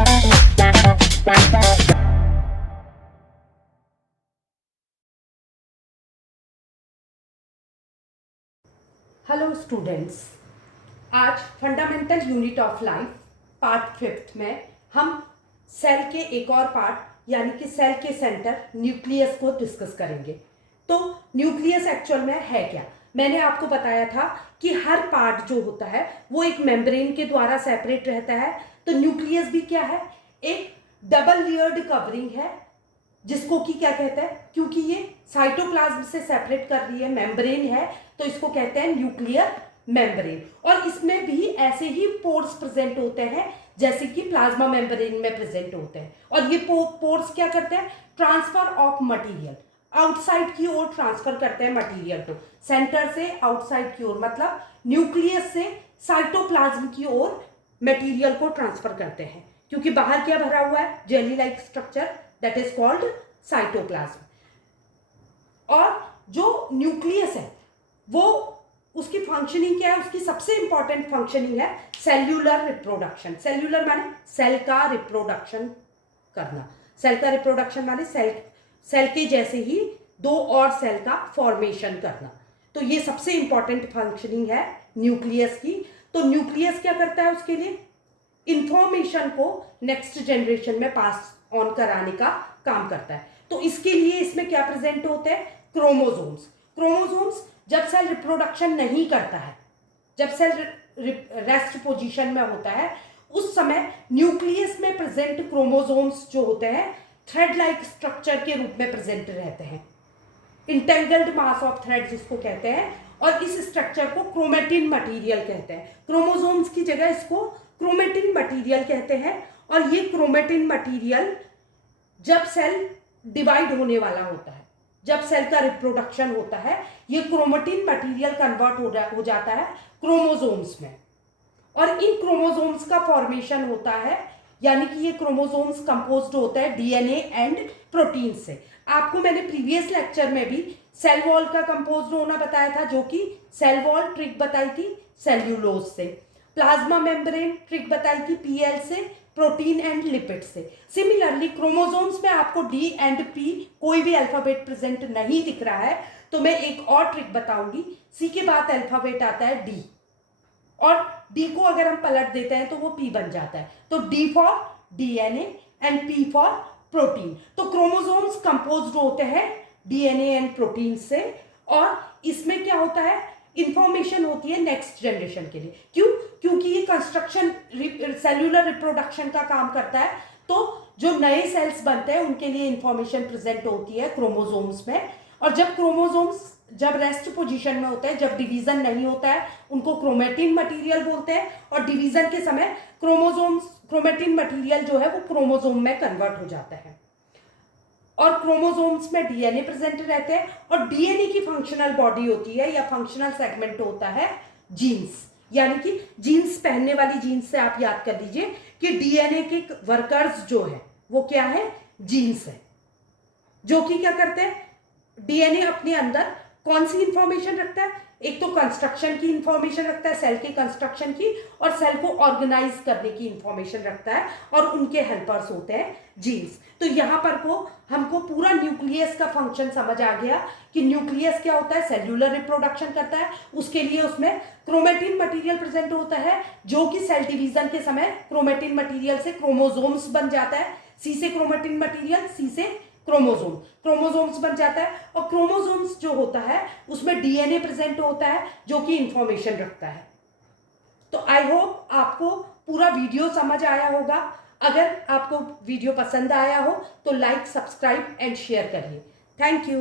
Hello students, आज fundamental unit of life part 5 में हम सेल के एक और पार्ट यानी कि सेल के सेंटर न्यूक्लियस को डिस्कस करेंगे। तो न्यूक्लियस एक्चुअल में है क्या? मैंने आपको बताया था कि हर पार्ट जो होता है वो एक मेम्ब्रेन के द्वारा सेपरेट रहता है। तो न्यूक्लियस भी क्या है? एक डबल लेयर्ड कवरिंग है, जिसको कि क्या कहते हैं, क्योंकि ये साइटोप्लाज्म से सेपरेट कर रही है, मेम्ब्रेन है, तो इसको कहते हैं न्यूक्लियर मेम्ब्रेन। और इसमें भी ऐसे ही पोर्स प्रेजेंट होते हैं जैसे कि प्लाज्मा मेम्ब्रेन में प्रेजेंट होते हैं। और ये पोर्स क्या करते हैं? ट्रांसफर ऑफ मटेरियल, आउटसाइड की ओर ट्रांसफर करते हैं मटेरियल को, सेंटर से आउटसाइड की ओर, मतलब न्यूक्लियस से साइटोप्लाज्म की ओर मटेरियल को ट्रांसफर करते हैं। क्योंकि बाहर क्या भरा हुआ है? Jelly like structure, that is called cytoplasm. और जो न्यूक्लियस है वो उसकी फंक्शनिंग क्या है? उसकी सबसे इंपॉर्टेंट फंक्शनिंग है सेल्यूलर रिप्रोडक्शन। सेल्यूलर माने सेल का रिप्रोडक्शन करना। सेल का रिप्रोडक्शन माने सेल के जैसे ही दो और सेल का फॉर्मेशन करना। तो ये सबसे इंपॉर्टेंट फंक्शनिंग है न्यूक्लियस की। तो न्यूक्लियस क्या करता है? उसके लिए इंफॉर्मेशन को नेक्स्ट जनरेशन में पास ऑन कराने का काम करता है। तो इसके लिए इसमें क्या प्रेजेंट होते हैं? क्रोमोसोम्स। क्रोमोसोम्स जब सेल रिप्रोडक्शन नहीं करता है, जब सेल रेस्ट पोजीशन में होता है, उस समय न्यूक्लियस में प्रेजेंट क्रोमोसोम्स जो होते हैं थ्रेड लाइक स्ट्रक्चर के रूप में प्रेजेंट रहते हैं। इंटेंगल्ड मास ऑफ थ्रेड जिसको कहते हैं, और इस स्ट्रक्चर को क्रोमेटिन मटेरियल कहते हैं। क्रोमोसोम्स की जगह इसको क्रोमेटिन मटेरियल कहते हैं। और ये क्रोमेटिन मटेरियल जब सेल डिवाइड होने वाला होता है, जब सेल का रिप्रोडक्शन होता है, ये क्रोमेटिन मटेरियल कन्वर्ट हो जाता है क्रोमोसोम्स में। और इन क्रोमोसोम्स का फॉर्मेशन होता है, यानी कि ये क्रोमोसोम्स कंपोज्ड होता है डीएनए एंड प्रोटीन से। आपको मैंने प्रीवियस लेक्चर में भी सेल वॉल का कंपोज्ड होना बताया था, जो कि सेल वॉल ट्रिक बताई थी सेल्यूलोज से। प्लाज्मा मेम्ब्रेन ट्रिक बताई थी पीएल से, प्रोटीन एंड लिपिड से। सिमिलरली क्रोमोसोम्स में आपको डी एंड पी कोई भी अल्फाबेट प्रेजेंट नहीं दिख रहा है, तो मैं एक और ट्रिक बताऊंगी। सी के बाद अल्फाबेट आता है डी, और डी को अगर हम पलट देते हैं तो वो पी बन जाता है। तो D for DNA and P for protein. तो क्रोमोसोम्स कंपोज्ड होते हैं डीएनए एंड प्रोटीन से, और इसमें क्या होता है? इंफॉर्मेशन होती है नेक्स्ट जनरेशन के लिए। क्यों? क्योंकि ये कंस्ट्रक्शन सेल्यूलर रिप्रोडक्शन का काम करता है। तो जो नए सेल्स बनते हैं उनके लिए इंफॉर्मेशन प्रेजेंट होती है क्रोमोसोम्स में। और जब क्रोमोसोम्स जब रेस्ट पोजीशन में होते हैं, जब डिवीजन नहीं होता है, उनको क्रोमेटिन मटेरियल बोलते हैं। और डिवीजन के समय क्रोमेटिन मटेरियल जो है वो क्रोमोसोम में कन्वर्ट हो जाता है। और क्रोमोसोम्स में डीएनए प्रेजेंट रहते हैं, और डीएनए की फंक्शनल बॉडी होती है या फंक्शनल सेगमेंट होता है जीन्स। यानी कि जीन्स, पहनने वाली जीन्स से आप याद कर लीजिए कि डीएनए के वर्कर्स जो है वो क्या है? जीन्स है, जो कि क्या करते हैं? डीएनए अपने अंदर कौन सी इंफॉर्मेशन रखता है? एक तो कंस्ट्रक्शन की इंफॉर्मेशन रखता है, सेल के कंस्ट्रक्शन की, और सेल को ऑर्गेनाइज करने की इंफॉर्मेशन रखता है, और उनके हेल्पर्स होते हैं जीन्स। तो यहां पर को हमको पूरा न्यूक्लियस का फंक्शन समझ आ गया कि न्यूक्लियस क्या होता है? सेल्यूलर रिप्रोडक्शन करता है। उसके लिए उसमें क्रोमेटिन मटेरियल प्रेजेंट होता है, जो कि सेल डिवीजन के समय क्रोमेटिन मटेरियल से क्रोमोसोम्स बन जाता है। सी से क्रोमेटिन मटेरियल, सी से क्रोमोसोम्स बन जाता है। और क्रोमोसोम्स जो होता है उसमें डीएनए प्रेजेंट होता है, जो कि इंफॉर्मेशन रखता है। तो आई होप आपको पूरा वीडियो समझ आया होगा। अगर आपको वीडियो पसंद आया हो तो लाइक, सब्सक्राइब एंड शेयर करिए। Thank you.